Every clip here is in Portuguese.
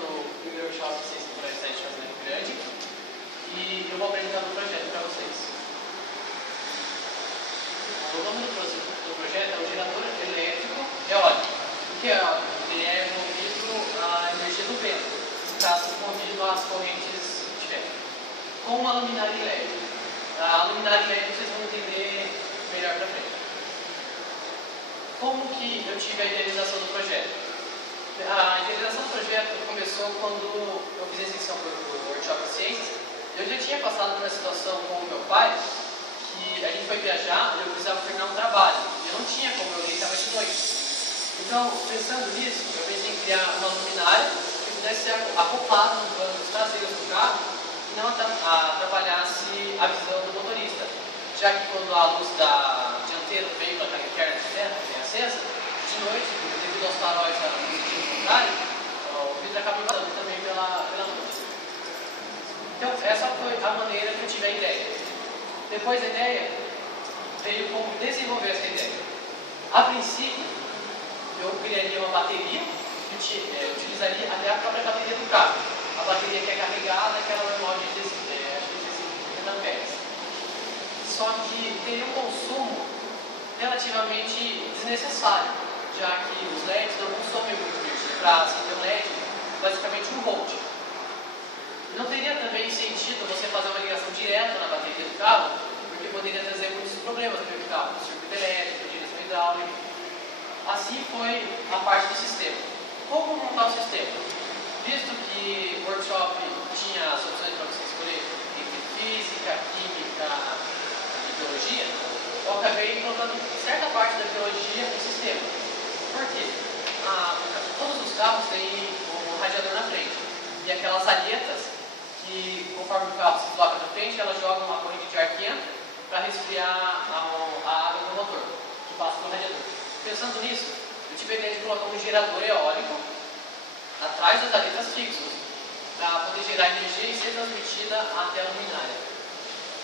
no primeiro workshop que vocês foram estar fazendo em grande e eu vou apresentar o projeto para vocês. O nome do projeto é o gerador elétrico eólico. O que é eólico? Ele é movido à energia do vento, no caso, movido às correntes de vento, com uma luminária LED. A luminária LED vocês vão entender melhor para frente. Como que eu tive a idealização do projeto? A idealização do projeto começou quando eu fiz a inscrição para o workshop de ciências. Eu já tinha passado por uma situação com o meu pai, que a gente foi viajar e eu precisava terminar um trabalho. Eu não tinha como, eu estava de noite. Então, pensando nisso, eu pensei em criar uma luminária que pudesse ser acoplada nos bancos traseiros do carro e não atrapalhasse a visão do motorista. Já que quando a luz da dianteira do veículo, a interna é acesa, de noite, devido aos faróis da luz contrária, o vidro acaba invadindo também pela luz. Então, essa foi a maneira que eu tive a ideia. Depois da ideia, veio como desenvolver essa ideia. A princípio, eu criaria uma bateria que utilizaria até a própria bateria do carro. A bateria que é carregada, que ela normal de 50 amperes. Só que teria um consumo relativamente desnecessário, já que os LEDs não consomem muito energia. Para acender um LED, basicamente 1 volt. Não teria também sentido você fazer uma ligação direta na bateria do carro, porque poderia trazer muitos problemas para o carro, circuito elétrico, direção hidráulica. Assim foi a parte do sistema. Como montar o sistema? Visto que o workshop tinha as opções para você escolher entre física, química e biologia, eu acabei colocando certa parte da biologia no sistema. Por quê? Todos os carros têm um radiador na frente e aquelas alhetas que, conforme o carro se coloca na frente, elas jogam uma corrente de ar quente para resfriar a água do motor, que passa pelo radiador. Pensando nisso, eu tive a ideia de colocar um gerador eólico atrás das aletas fixos, para poder gerar energia e ser transmitida até a luminária.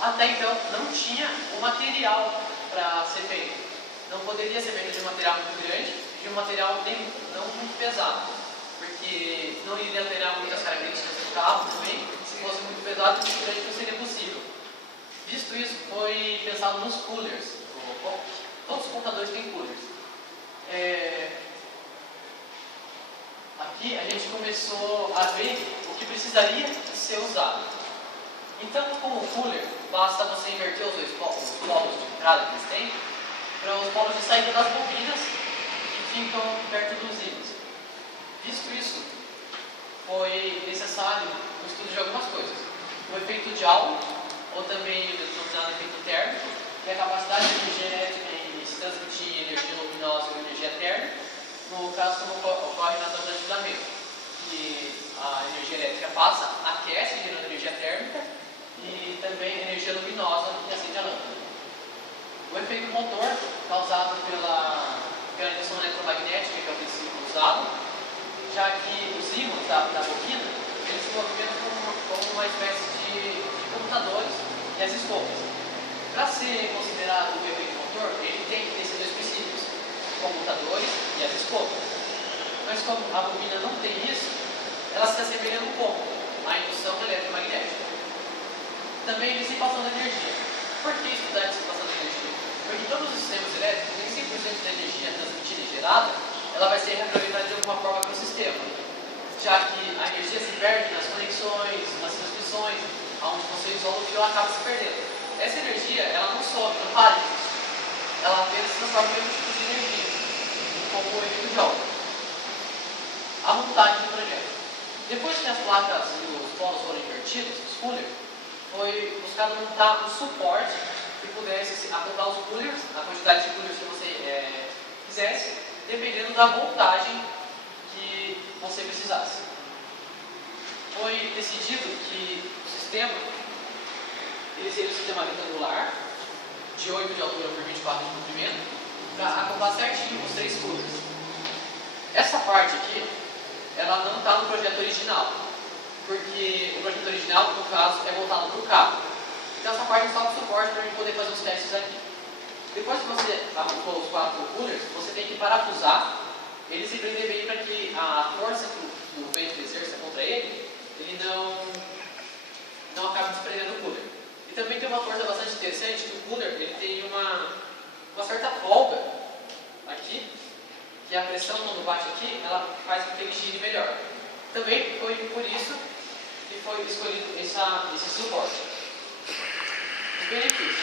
Até então, não tinha o material para ser feito. Não poderia ser feito de um material muito grande e de um material não muito pesado, porque não iria alterar muitas características do carro também. Se fosse muito pesado e muito grande, não seria possível. Visto isso, foi pensado nos coolers. Todos os computadores têm coolers. Aqui a gente começou a ver o que precisaria ser usado. Então, com o cooler, basta você inverter os dois polos de entrada que eles têm para os polos de saída das bobinas que ficam perto dos ímãs. Visto isso, foi necessário o estudo de algumas coisas. O efeito Joule, ou também o denominado efeito térmico, que é a capacidade de energia elétrica em se transmitir energia luminosa ou energia térmica, no caso como ocorre nas lâmpadas de filamento, que a energia elétrica passa, aquece, gerando energia térmica, e também energia luminosa que acende a lâmpada. O efeito motor, causado pela indução eletromagnética, que é o princípio usado, já que os ímãs da bobina, eles se movimentam como uma espécie de computadores e as escopas. Para ser considerado o efeito motor, ele tem que ter esses dois princípios, computadores e as escopas. Mas como a bobina não tem isso, ela se assemelha um pouco à indução eletromagnética. Também dissipação de energia. Por que estudar dissipação de energia? Porque todos os sistemas elétricos, nem 100% da energia transmitida e gerada, ela vai ser reaproveitada de alguma forma para o sistema, já que a energia se perde nas conexões, nas transmissões, onde você isola o fio, ela acaba se perdendo. Essa energia, ela não sobe, não para disso. Ela apenas se transforma em outro tipo de energia, como o efeito Joule. A montagem do projeto. Depois que as placas e os polos foram invertidos, os coolers, foi buscado montar um suporte que pudesse acoplar os coolers, a quantidade de coolers que você quisesse, dependendo da voltagem que você precisasse. Foi decidido que o sistema ele seria um sistema retangular, de 8 de altura por 24 de comprimento, para acoplar certinho os 3 coolers. Essa parte aqui, ela não está no projeto original, porque o projeto original, no caso, é voltado para o carro. Então essa parte é só o suporte para a gente poder fazer os testes aqui. Depois que você acoplou os 4 coolers, você tem que parafusar eles e prender bem para que a força que o vento exerça contra interessante que o cooler ele tem uma certa folga aqui, que a pressão quando bate aqui, ela faz com que ele gire melhor. Também foi por isso que foi escolhido esse suporte. Os benefícios.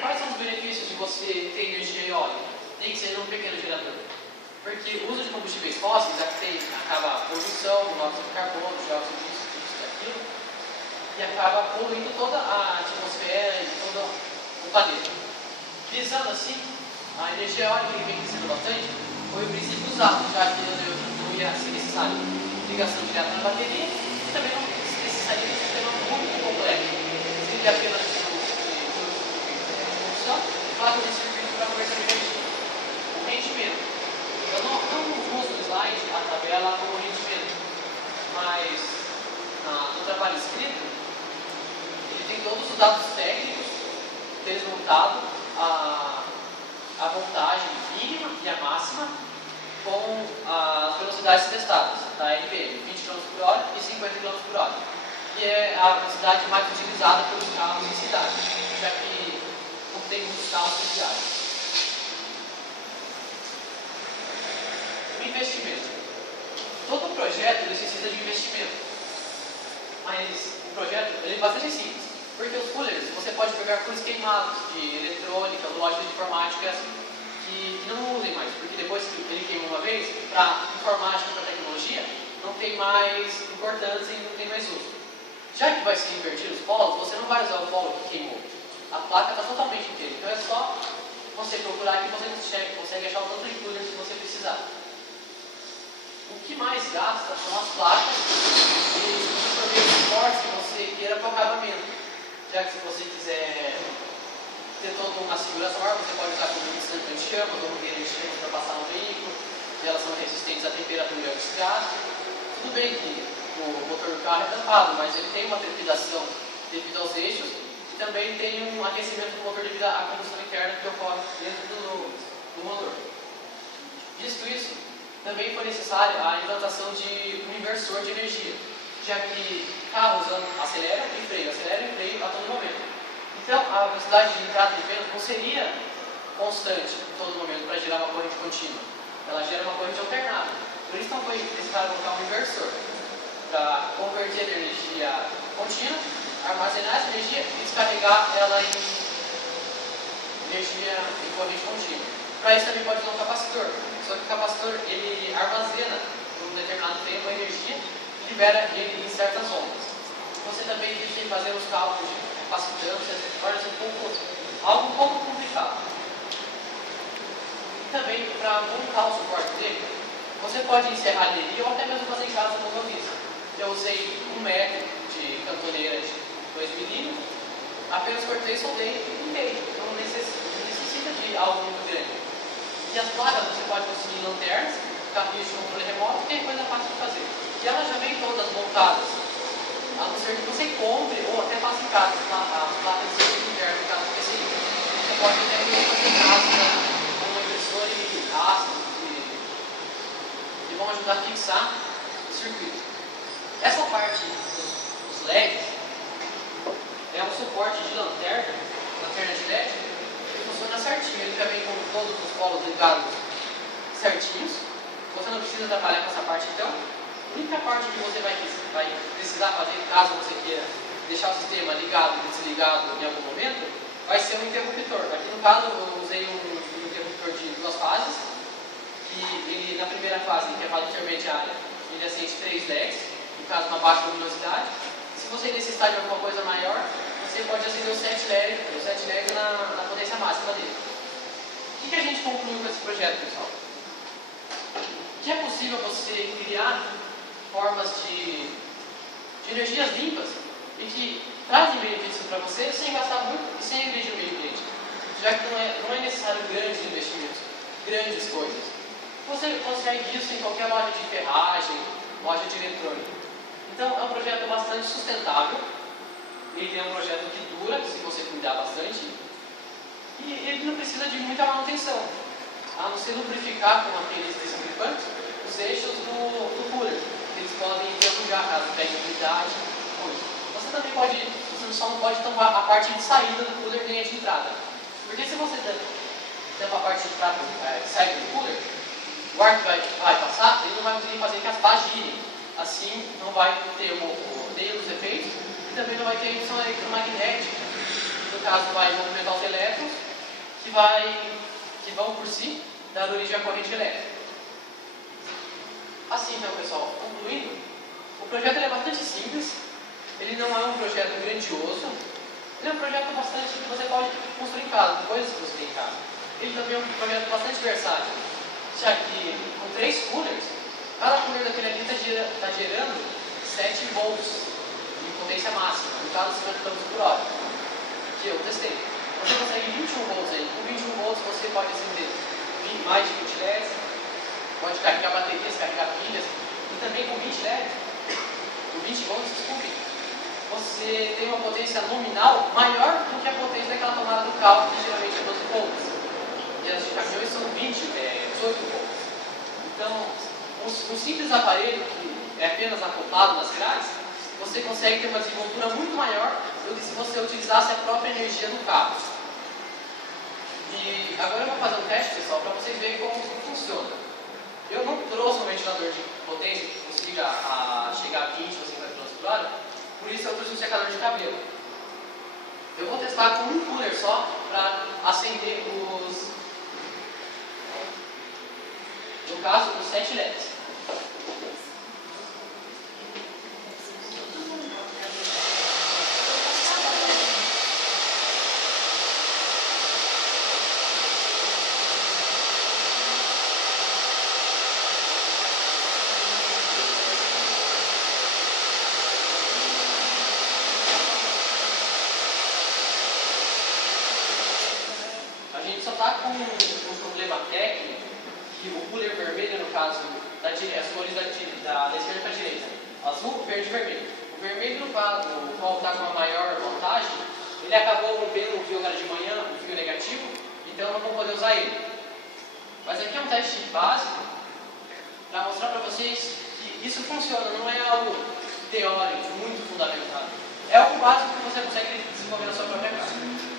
Quais são os benefícios de você ter energia eólica? Tem que ser num pequeno gerador. Porque o uso de combustíveis fósseis acaba a poluição, monóxido de carbono, dióxido disso, daquilo, e acaba poluindo toda a atmosfera e todo o planeta. Visando assim, a energia eólica que vem crescendo bastante foi o princípio usado, já que não ia ser necessário ligação direta na bateria e também não precisaria de um sistema muito complexo. Seria apenas produção e placa de circuito para conversão de energia. O rendimento. Eu não uso no slide a tabela como rendimento, mas no trabalho escrito, ele tem todos os dados técnicos desmontado, a voltagem mínima e a máxima com as velocidades testadas da RPM, 20 km por hora e 50 km por hora, que é a velocidade mais utilizada pelos carros em cidade, já que não tem muitos carros em viagem. O investimento. Todo projeto necessita de investimento, mas o projeto ele é bastante simples, porque os coolers, você pode pegar coolers queimados de eletrônica, lojas de informática que não usem mais, porque depois que ele queimou uma vez, para informática, para tecnologia, não tem mais importância e não tem mais uso. Já que vai se invertir os polos, você não vai usar o polo que queimou. A placa está totalmente inteira, então é só você procurar que você consegue achar o tanto de cooler que você precisar. O que mais gasta são as placas e os proveitos fortes que você queira para o acabamento. Já que se você quiser ter toda uma segurança maior, você pode usar como distante de chama, como de chama para passar no veículo, e elas são resistentes à temperatura e ao desgaste. Tudo bem que o motor do carro é tampado, mas ele tem uma trepidação devido aos eixos e também tem um aquecimento do motor devido à combustão interna que ocorre dentro do motor. Visto isso, também foi necessária a implantação de um inversor de energia, já que carros aceleram e freio a todo momento. Então, a velocidade de entrada de vento não seria constante em todo momento para gerar uma corrente contínua. Ela gera uma corrente alternada. Por isso, não foi necessário colocar um inversor para converter a energia contínua, armazenar essa energia e descarregar ela em energia em corrente contínua. Para isso, também pode usar um capacitor. Só que o capacitor ele armazena por um determinado tempo a energia e libera ele em certas ondas. Você também tem que fazer os cálculos de capacitância, torna-se algo um pouco complicado. E também, para montar o suporte dele, você pode encerrar ele ou até mesmo fazer em casa como eu fiz. Eu usei 1 metro de cantoneira de 2 milímetros, apenas cortei e soldei e meio. Então não necessita de algo muito grande. E as placas você pode conseguir lanternas, carrinhos de controle remoto, que é coisa fácil de fazer. E elas já vêm todas montadas, a não ser que você compre ou até faça em casa a placa de circuito interno, em caso desse aí. Você pode até mesmo fazer em casa com uma impressora e ácido que vão ajudar a fixar o circuito. Essa parte dos LEDs é um suporte de lanterna de LED, funciona certinho, ele já vem com todos os polos ligados certinhos. Você não precisa trabalhar com essa parte então. A única parte que você vai precisar fazer, caso você queira deixar o sistema ligado e desligado em algum momento, vai ser um interruptor. Aqui no caso eu usei um interruptor de 2 fases, e ele na primeira fase, que é a fase intermediária, ele acende 3 LEDs, no caso uma baixa luminosidade. Se você necessitar de alguma coisa maior, você pode acender o 7 LED na potência máxima dele. O que a gente concluiu com esse projeto, pessoal? Que é possível você criar formas de energias limpas e que trazem benefícios para você sem gastar muito e sem agredir o meio ambiente. Já que não é necessário grandes investimentos, grandes coisas. Você consegue isso em qualquer loja de ferragem, loja de eletrônica. Então é um projeto bastante sustentável. Ele é um projeto que dura, se você cuidar bastante, e ele não precisa de muita manutenção, a não ser lubrificar com aqueles desencripantes os eixos do cooler. Eles podem enferrujar caso pegue umidade. Você também pode só não pode tampar a parte de saída do cooler nem a de entrada. Porque se você tampa a parte de entrada e saída do cooler, o ar que vai passar, ele não vai conseguir fazer que as pás girem. Assim, não vai ter nenhum dos efeitos e também não vai ter indução eletromagnética. No caso, vai movimentar os elétrons que vão por si dar origem à corrente elétrica. Assim, então, pessoal, concluindo, o projeto é bastante simples, ele não é um projeto grandioso, ele é um projeto bastante que você pode construir em casa, coisas que você tem em casa. Ele também é um projeto bastante versátil, já que com 3 coolers, cada cooler daquele ali está gerando 7 volts de potência máxima, no caso 50 km por hora, que eu testei. Você consegue 21 volts aí, com 21 volts você pode acender mais de 20 LEDs, pode carregar baterias, carregar pilhas, e também com 20 LEDs, com 20 volts, desculpe, você tem uma potência nominal maior do que a potência daquela tomada do carro, que geralmente é 12 volts. E as de caminhões são 18 volts. Então, um simples aparelho que é apenas acoplado nas grades, você consegue ter uma desenvoltura muito maior do que se você utilizasse a própria energia do carro. E agora eu vou fazer um teste, pessoal, para vocês verem como funciona. Eu não trouxe um ventilador de potência que consiga chegar a 20 ou 50 km por hora, por isso eu trouxe um secador de cabelo. Eu vou testar com um cooler só para acender no caso, os 7 LEDs. A gente só está com um problema técnico, que o cooler vermelho, no caso, as cores da esquerda para a direita, azul, verde e vermelho. O vermelho, o qual está com a maior vantagem, ele acabou rompendo o fio agora de manhã, o fio negativo, então eu não vou poder usar ele. Mas aqui é um teste básico, para mostrar para vocês que isso funciona, não é algo teórico, muito fundamentado. É algo básico que você consegue desenvolver na sua própria casa.